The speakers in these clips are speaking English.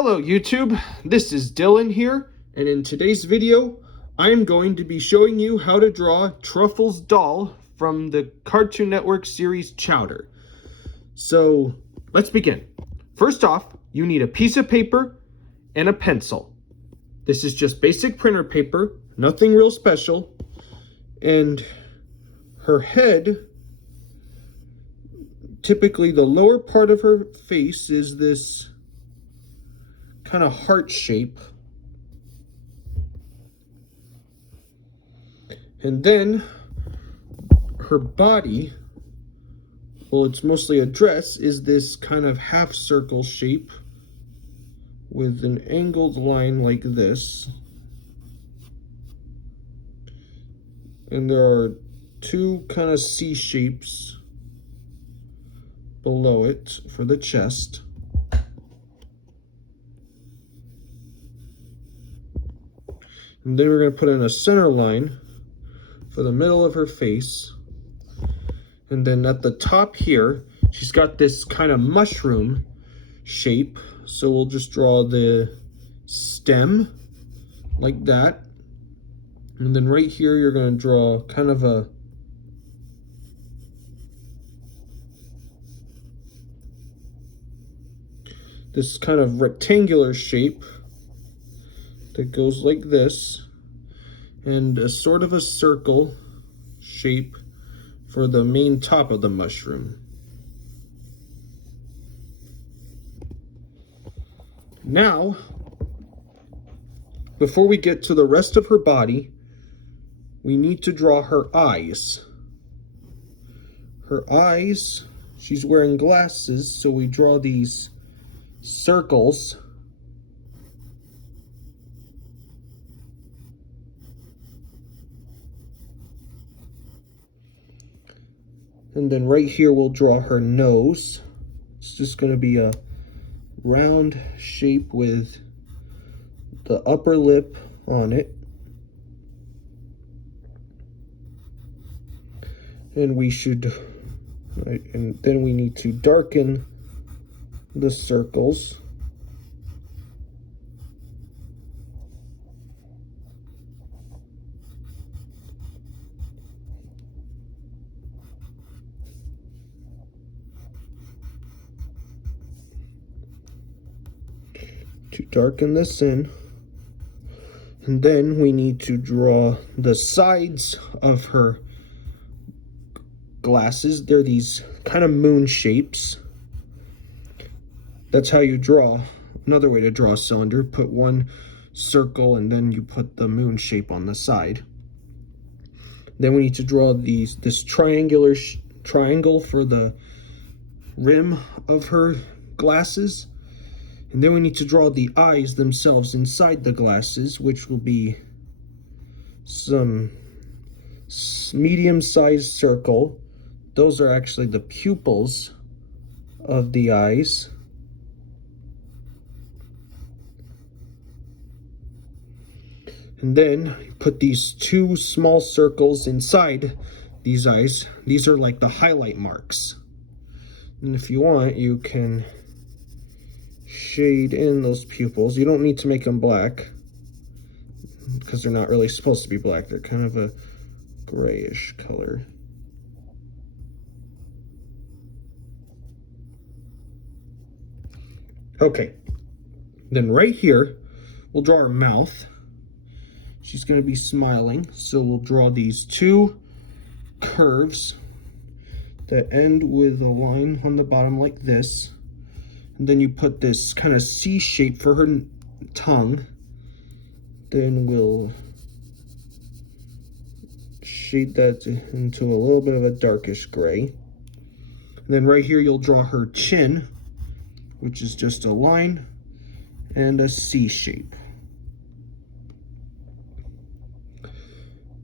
Hello YouTube, this is Dylan here, and in today's video, I am going to be showing you how to draw Truffles doll from the Cartoon Network series Chowder. So, let's begin. First off, you need a piece of paper and a pencil. This is just basic printer paper, nothing real special, and her head, typically the lower part of her face is this kind of heart shape. And then her body, well, it's mostly a dress, is this kind of half circle shape with an angled line like this. And there are two kind of C shapes below it for the chest. And then we're going to put in a center line for the middle of her face. And then at the top here, she's got this kind of mushroom shape. So we'll just draw the stem like that. And then right here, you're going to draw kind of this kind of rectangular shape that goes like this, and a sort of a circle shape for the main top of the mushroom. Now, before we get to the rest of her body, we need to draw her eyes. Her eyes, she's wearing glasses, so we draw these circles. And then right here, we'll draw her nose. It's just going to be a round shape with the upper lip on it. And and then we need to darken the circles. To darken this in, and then we need to draw the sides of her glasses. They're these kind of moon shapes. That's how you draw. Another way to draw a cylinder, put one circle and then you put the moon shape on the side. Then we need to draw this triangle for the rim of her glasses. And then we need to draw the eyes themselves inside the glasses, which will be some medium-sized circle. Those are actually the pupils of the eyes. And then put these two small circles inside these eyes. These are like the highlight marks. And if you want, you can shade in those pupils. You don't need to make them black because they're not really supposed to be black. They're kind of a grayish color. Okay, then right here, we'll draw her mouth. She's going to be smiling, so we'll draw these two curves that end with a line on the bottom like this. And then you put this kind of C shape for her tongue. Then we'll shade that into a little bit of a darkish gray. And then right here you'll draw her chin, which is just a line and a C shape.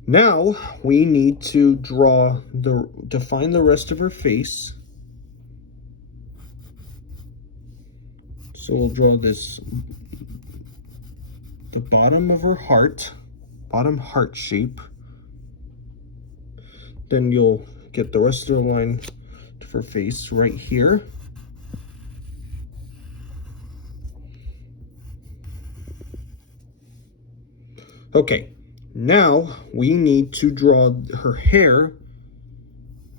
Now we need to define the rest of her face. So we'll draw the bottom of her heart, bottom heart shape. Then you'll get the rest of the line of her face right here. Okay, now we need to draw her hair,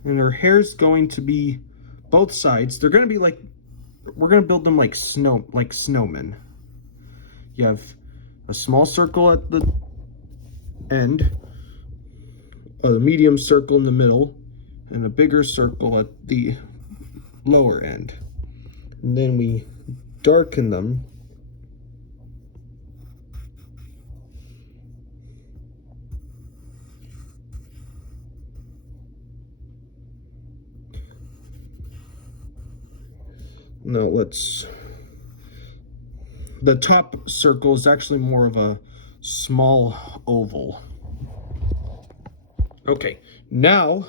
and her hair's going to be both sides. They're going to be like, we're going to build them like snowmen. You have a small circle at the end, a medium circle in the middle, and a bigger circle at the lower end. And then we darken them. Now the top circle is actually more of a small oval. Okay, now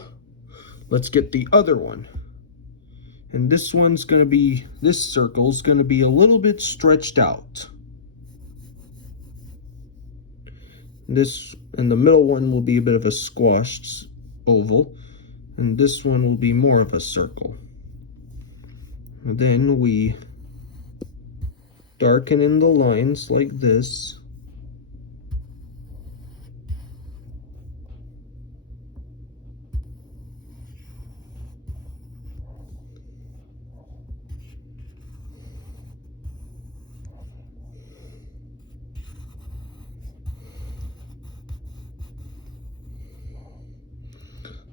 let's get the other one. And this circle is gonna be a little bit stretched out. And the middle one will be a bit of a squashed oval, and this one will be more of a circle. And then we darken in the lines like this.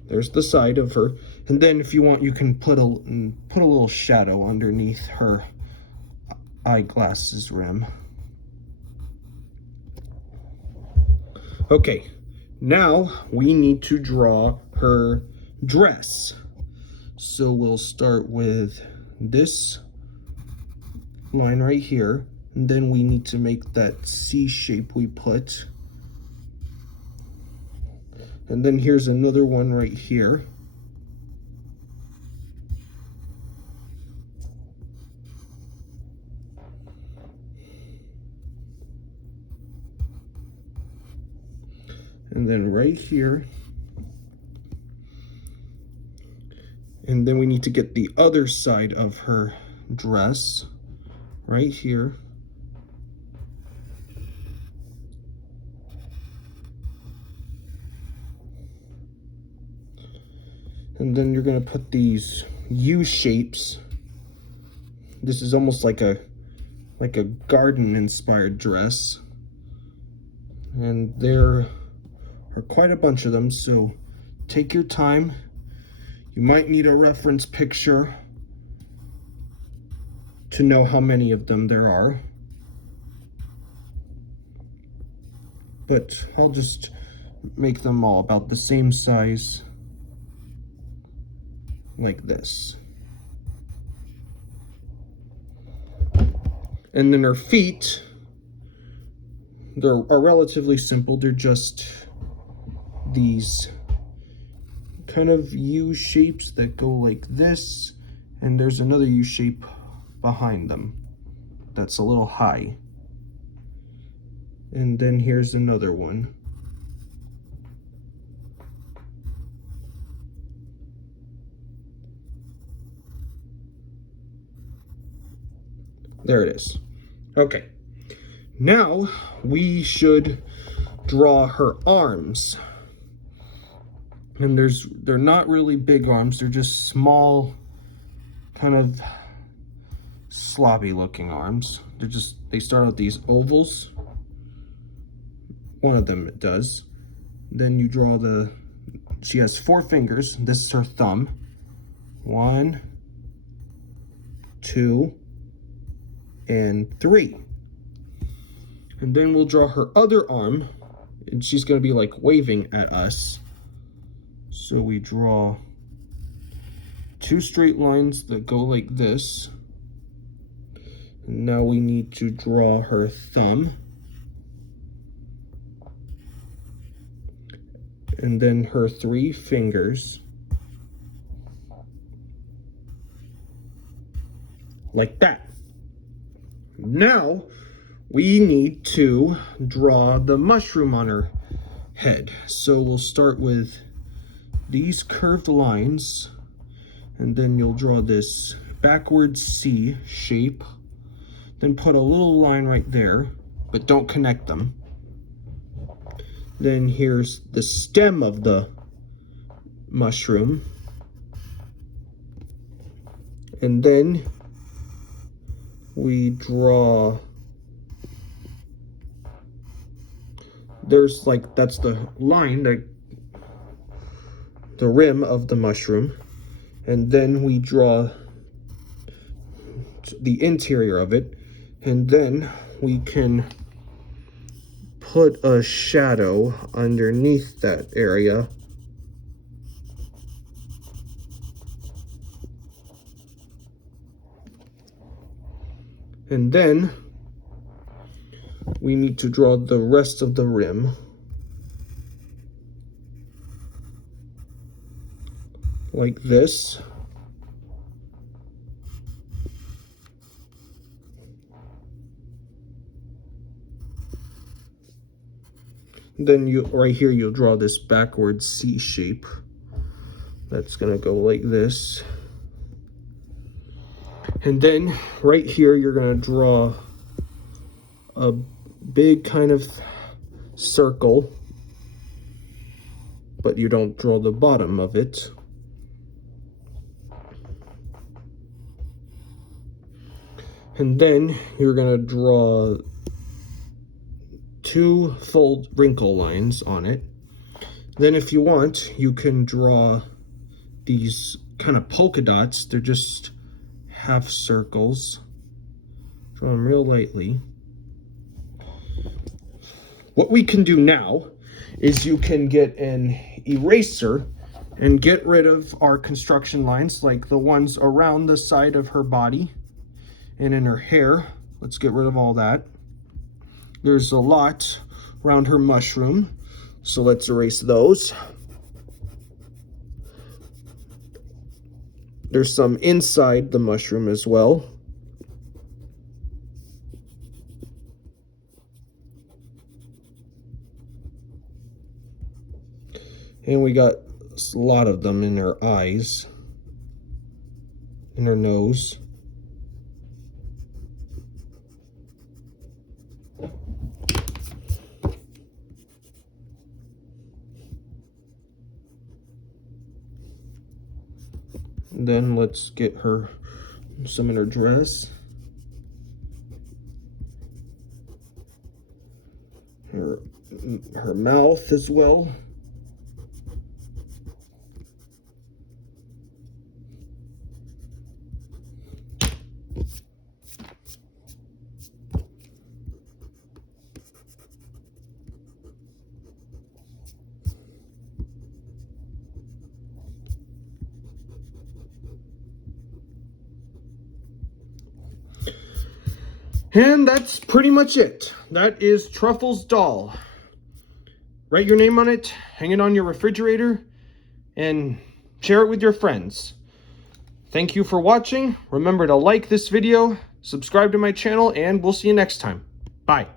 There's the side of her, and then if you want, you can put a little shadow underneath her eyeglasses rim. Okay, now we need to draw her dress. So we'll start with this line right here, and then we need to make that C shape we put. And then here's another one right here. And then right here. And then we need to get the other side of her dress right here. And then you're gonna put these U shapes. This is almost like a garden inspired dress. And there are quite a bunch of them, so take your time. You might need a reference picture to know how many of them there are. But I'll just make them all about the same size, like this. And then her feet, are relatively simple. They're just these kind of U shapes that go like this, and there's another U shape behind them that's a little high. And then here's another one. There it is. Okay. Now we should draw her arms. And they're not really big arms, they're just small, kind of sloppy looking arms. They start out these ovals. One of them it does. Then you draw she has 4 fingers. This is her thumb. 1, 2, and 3. And then we'll draw her other arm, and she's gonna be like waving at us. So we draw 2 straight lines that go like this. And now we need to draw her thumb. And then her 3 fingers. Like that. Now we need to draw the mushroom on her head. So we'll start with these curved lines, and then you'll draw this backwards C shape, then put a little line right there, but don't connect them. Then here's the stem of the mushroom. And then we draw, there's like, that's the line, the rim of the mushroom. And then we draw the interior of it. And then we can put a shadow underneath that area. And then we need to draw the rest of the rim. Like this. Then right here you'll draw this backwards C shape. That's gonna go like this. And then right here you're gonna draw a big kind of circle, but you don't draw the bottom of it. And then you're gonna draw 2 full wrinkle lines on it. Then if you want, you can draw these kind of polka dots. They're just half circles. Draw them real lightly. What we can do now is you can get an eraser and get rid of our construction lines, like the ones around the side of her body and in her hair. Let's get rid of all that. There's a lot around her mushroom, so let's erase those. There's some inside the mushroom as well. And we got a lot of them in her eyes, in her nose. Then let's get her some in her dress. Her mouth as well. And that's pretty much it. That is Truffles' doll. Write your name on it, hang it on your refrigerator, and share it with your friends. Thank you for watching. Remember to like this video, subscribe to my channel, and we'll see you next time. Bye.